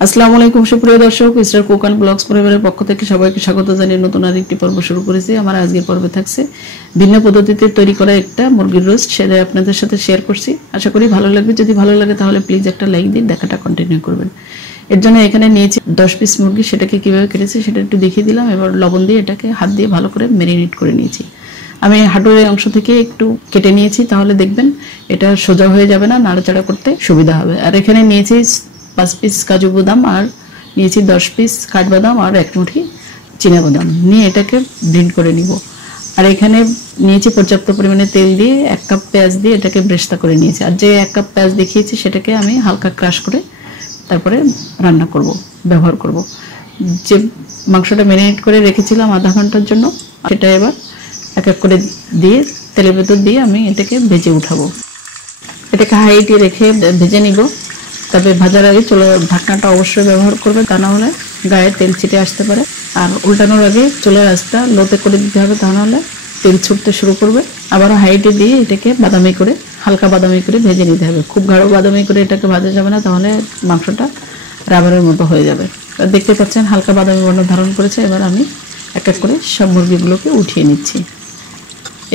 আসসালামু আলাইকুম সুপ্রিয় দর্শক, স্টার কুক অ্যান্ড ব্লগস পরিবারের পক্ষ থেকে সবাইকে স্বাগত জানিয়ে নতুন আরেকটি পর্ব শুরু করেছি। আমার আজকের পর্বে থাকছে ভিন্ন পদ্ধতিতে তৈরি করা একটা মুরগির রোস্ট, সেটা আপনাদের সাথে শেয়ার করছি। আশা করি ভালো লাগবে। যদি ভালো লাগে তাহলে প্লিজ একটা লাইক দিন, দেখাটা কন্টিনিউ করবেন। এর জন্য এখানে নিয়েছি 10 পিস মুরগি, সেটাকে কিভাবে কেটেছি সেটা একটু দেখিয়ে দিলাম। এবার লবণ দিয়ে এটাকে হাত দিয়ে ভালো করে ম্যারিনেট করে নিয়েছি। আমি হাঁটুর অংশ থেকে একটু কেটে নিয়েছি, তাহলে দেখবেন এটা সোজা হয়ে যাবে না, নাড়াচাড়া করতে সুবিধা হবে। আর এখানে নিয়েছি 5 পিস কাজু বাদাম, আর নিয়েছি 10 পিস কাঠবাদাম, আর 1 মুঠি চীনাবাদাম নিয়ে এটাকে ব্লেন্ড করে নিব। আর এখানে নিয়েছি পর্যাপ্ত পরিমাণে তেল দিয়ে 1 কাপ পেঁয়াজ দিয়ে এটাকে ব্রেস্তা করে নিয়েছি। আর যে 1 কাপ পেঁয়াজ দেখিয়েছি সেটাকে আমি হালকা ক্রাশ করে তারপরে রান্না করব, ব্যবহার করব। যে মাংসটা ম্যারিনেট করে রেখেছিলাম আধা ঘন্টার জন্য, সেটা এবার এক এক করে দিয়ে তেলের ভেতর দিয়ে আমি এটাকে ভেজে উঠাবো। এটাকে হাইটে রেখে ভেজে নিব। তবে ভাজার আগে চুলার ঢাকনাটা অবশ্যই ব্যবহার করবে, তা না হলে গায়ে তেল ছিটে আসতে পারে। আর উল্টানোর আগে চুলার আঁচটা লোতে করে দিতে হবে, তা না হলে তেল ছুটতে শুরু করবে। আবারও হাইটে দিয়ে এটাকে বাদামি করে, হালকা বাদামি করে ভেজে নিতে হবে। খুব গাঢ় বাদামি করে এটাকে ভাজা যাবে না, তাহলে মাংসটা রাবারের মতো হয়ে যাবে। দেখতে পাচ্ছেন হালকা বাদামি বর্ণ ধারণ করেছে। এবার আমি এক এক করে সব মুরগিগুলোকে উঠিয়ে নিচ্ছি।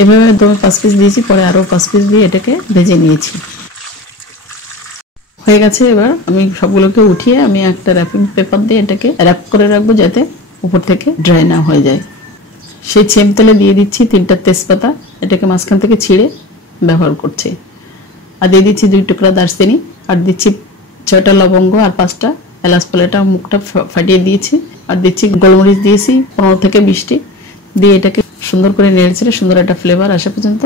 এভাবে দমে 5 পিস দিয়েছি, পরে আরও 5 পিস দিয়ে এটাকে ভেজে নিয়েছি। হয়ে গেছে। এবার আমি সবগুলোকে উঠিয়ে আমি একটা র্যাপিং পেপার দিয়ে এটাকে র্যাপ করে রাখবো, যাতে উপর থেকে ড্রাই না হয়ে যায়। সেই সেম তেলে দিয়ে দিচ্ছি 3টা তেজপাতা, এটাকে মাঝখান থেকে ছিঁড়ে ব্যবহার করছি। আর দিয়ে দিচ্ছি 2 টুকরা দারচিনি, আর দিচ্ছি 6টা লবঙ্গ, আর 5টা এলাচ পাতাটা মুখটা ফাটিয়ে দিয়েছি। আর দিচ্ছি গোলমরিচ দিয়েছি 15 থেকে 20টি দিয়ে এটাকে সুন্দর করে নেড়েচেড়ে সুন্দর একটা ফ্লেভার আসা পর্যন্ত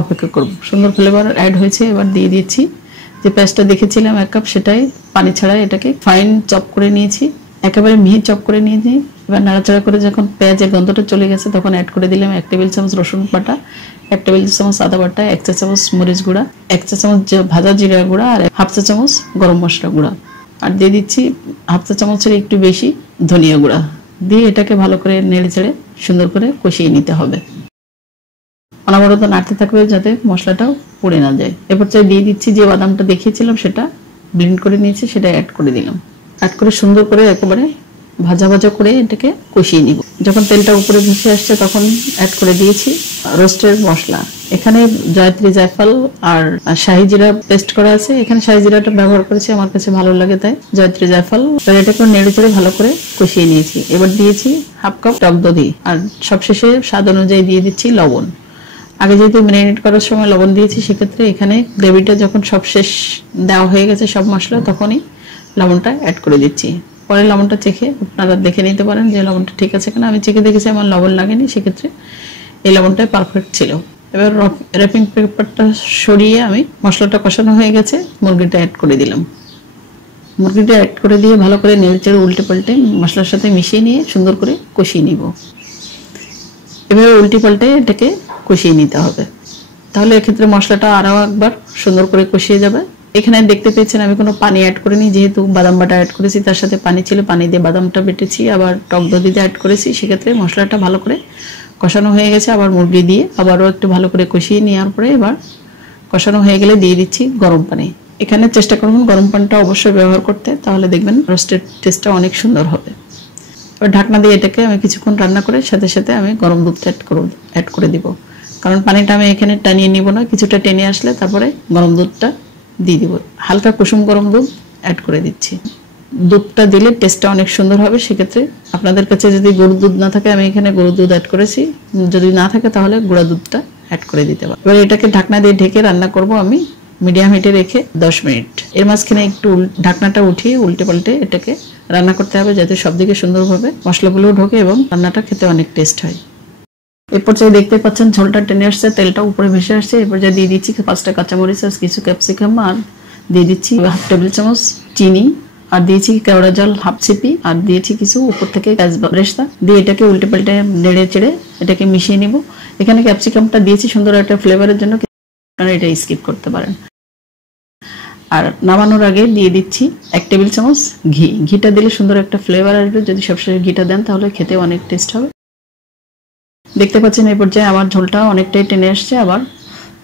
অপেক্ষা করব। সুন্দর ফ্লেভার অ্যাড হয়েছে। এবার দিয়ে দিচ্ছি যে পেঁয়াজটা দেখেছিলাম 1 কাপ, সেটাই পানি ছাড়া এটাকে ফাইন চপ করে নিয়েছি, একেবারে মিহি চপ করে নিয়েছি। এবার নাড়াচাড়া করে যখন পেঁয়াজের গন্ধটা চলে গেছে তখন অ্যাড করে দিলাম 1 টেবিল চামচ রসুন বাটা, 1 টেবিল চামচ আদা বাটা, 1 চা চামচ মরিচ গুঁড়া, 1 চা চামচ ভাজা জিরা গুঁড়া, আর 1/2 চা চামচ গরম মশলা গুঁড়া। আর দিয়ে দিচ্ছি 1/2 চা চামচের একটু বেশি ধনিয়া গুঁড়া দিয়ে এটাকে ভালো করে নেড়ে চেড়ে সুন্দর করে কষিয়ে নিতে হবে। অনবরত নাড়তে থাকবে যাতে মশলাটাও পুড়ে না যায়। এরপর দিয়ে দিচ্ছি যে বাদামটা দেখিয়েছিলাম, সেটা ব্লেন্ড করে নিয়েছি, সেটা অ্যাড করে দিলাম। অ্যাড করে সুন্দর করে একেবারে ভাজা ভাজা করে এটাকে কষিয়ে নিব। যখন তেলটা উপরে ভেসে আসছে তখন অ্যাড করে দিয়েছি রোস্টের মশলা। এখানে জয়ত্রী, জায়ফল আর শাহি জিরা পেস্ট করা আছে। এখানে শাহি জিরাটা ব্যবহার করেছি, আমার কাছে ভালো লাগে তাই জয়ত্রী জায়ফল। এটাকে নেড়ে চেড়ে ভালো করে কষিয়ে নিয়েছি। এবার দিয়েছি 1/2 কাপ টক দই, আর সবশেষে স্বাদ অনুযায়ী দিয়ে দিচ্ছি লবণ। আগে যেহেতু ম্যারিনেট করার সময় লবণ দিয়েছি, সেক্ষেত্রে এখানে গ্রেভিটা যখন সব শেষ দেওয়া হয়ে গেছে সব মশলা, তখনই লবণটা অ্যাড করে দিচ্ছি। পরে লবণটা চেখে আপনারা দেখে নিতে পারেন যে লবণটা ঠিক আছে কিনা। আমি চেখে দেখেছি আমার লবণ লাগেনি, সেক্ষেত্রে এই লবণটাই পারফেক্ট ছিল। এবার র্যাপিং পেপারটা সরিয়ে আমি মশলাটা কষানো হয়ে গেছে, মুরগিটা অ্যাড করে দিলাম। মুরগিটা অ্যাড করে দিয়ে ভালো করে নেড়েচেড়ে উল্টে পাল্টে মশলার সাথে মিশিয়ে নিয়ে সুন্দর করে কষিয়ে নিব। এভাবে উল্টে পাল্টে এটাকে কষিয়ে নিতে হবে, তাহলে এক্ষেত্রে মশলাটা আরও একবার সুন্দর করে কষিয়ে যাবে। এখানে দেখতে পেয়েছেন আমি কোনো পানি অ্যাড করিনি, যেহেতু বাদাম বাটা অ্যাড করেছি তার সাথে পানি ছিল, পানি দিয়ে বাদামটা বেটেছি, আবার টক দই দিয়ে অ্যাড করেছি। সেক্ষেত্রে মশলাটা ভালো করে কষানো হয়ে গেছে। আবার মুরগি দিয়ে আবারও একটু ভালো করে কষিয়ে নেওয়ার পরে এবার কষানো হয়ে গেলে দিয়ে দিচ্ছি গরম পানি। এখানে চেষ্টা করবেন গরম পানিটা অবশ্যই ব্যবহার করতে, তাহলে দেখবেন রোস্টের টেস্টটা অনেক সুন্দর হবে। এবার ঢাকনা দিয়ে এটাকে আমি কিছুক্ষণ রান্না করে সাথে সাথে আমি গরম দুধটা অ্যাড করে দিব, কারণ পানিটা আমি এখানে টানিয়ে নিব না। কিছুটা টেনে আসলে তারপরে গরম দুধটা দিয়ে দিব। হালকা কুসুম গরম দুধ অ্যাড করে দিচ্ছি। দুধটা দিলে টেস্টটা অনেক সুন্দর হবে। সেক্ষেত্রে আপনাদের কাছে যদি গরুর দুধ না থাকে, আমি এখানে গরুর দুধ অ্যাড করেছি, যদি না থাকে তাহলে গুঁড়া দুধটা অ্যাড করে দিতে পারবো। এবার এটাকে ঢাকনা দিয়ে ঢেকে রান্না করব আমি মিডিয়াম হিটে রেখে 10 মিনিট। এর মাঝখানে একটু ঢাকনাটা উঠিয়ে উল্টে পাল্টে এটাকে রান্না করতে হবে, যাতে সব দিকে সুন্দরভাবে মশলাগুলো ঢোকে এবং রান্নাটা খেতে অনেক টেস্ট হয়। এই পর্যায়ে দেখতে পাচ্ছেন ঝোলটা টেনে আসছে, তেলটা উপরে ভেসে আসছে। এই পর্যায়ে দিয়ে দিচ্ছি 5টা কাঁচামরিচ আর কিছু ক্যাপসিকাম, আর দিয়ে দিচ্ছি 1/2 টেবিল চামচ চিনি, আর দিয়েছি কেওড়া জল 1/2 চিপি, আর দিয়েছি কিছু উপর থেকে বেরেস্তা দিয়ে এটাকে উল্টে পাল্টে নেড়ে চেড়ে এটাকে মিশিয়ে নিব। এখানে ক্যাপসিকামটা দিয়েছি সুন্দর একটা ফ্লেভারের জন্য, আপনারা এটা স্কিপ করতে পারেন। আর নামানোর আগে দিয়ে দিচ্ছি 1 টেবিল চামচ ঘি। ঘিটা দিলে সুন্দর একটা ফ্লেভার আসবে, যদি সবসময় ঘিটা দেন তাহলে খেতে অনেক টেস্ট হবে। দেখতে পাচ্ছেন এই পর্যায়ে আমার ঝোলটা অনেকটাই টেনে আসছে। আবার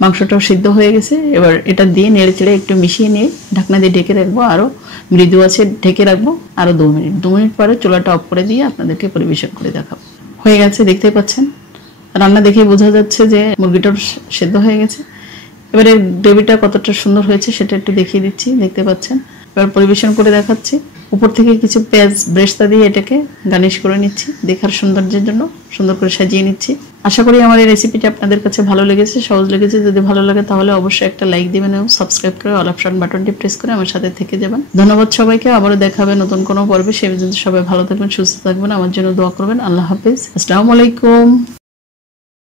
মাংসটাও সিদ্ধ হয়ে গেছে। এবার এটা দিয়ে নেড়ে চেড়ে একটু মিশিয়ে নিয়ে ঢাকনা দিয়ে ঢেকে রাখবো, আরও মৃদু আছে ঢেকে রাখবো আরও 2 মিনিট। 2 মিনিট পরে চুলাটা অফ করে দিয়ে আপনাদেরকে পরিবেশন করে দেখাবো। হয়ে গেছে, দেখতে পাচ্ছেন, রান্না দেখে বোঝা যাচ্ছে যে মুরগিটাও সেদ্ধ হয়ে গেছে। এবারে গ্রেভিটা কতটা সুন্দর হয়েছে সেটা একটু দেখিয়ে দিচ্ছি, দেখতে পাচ্ছেন। এবার পরিবেশন করে দেখাচ্ছি। উপর থেকে কিছু পেঁয়াজ ব্রেস্তা দিয়ে এটাকে গার্নিশ করে নিচ্ছি, দেখার সৌন্দর্যের জন্য সুন্দর করে সাজিয়ে নিচ্ছি। আশা করি আমার এই রেসিপিটা আপনাদের কাছে ভালো লেগেছে, সহজ লেগেছে। যদি ভালো লাগে তাহলে অবশ্যই একটা লাইক দিবেন এবং সাবস্ক্রাইব করে অল অপশন বাটনটি প্রেস করে আমার সাথে থেকে যাবেন। ধন্যবাদ সবাইকে, আবারও দেখা হবে নতুন কোনো পর্বে। সে পর্যন্ত সবাই ভালো থাকবেন, সুস্থ থাকবেন, আমার জন্য দোয়া করবেন। আল্লাহ হাফেজ, আসসালামু আলাইকুম।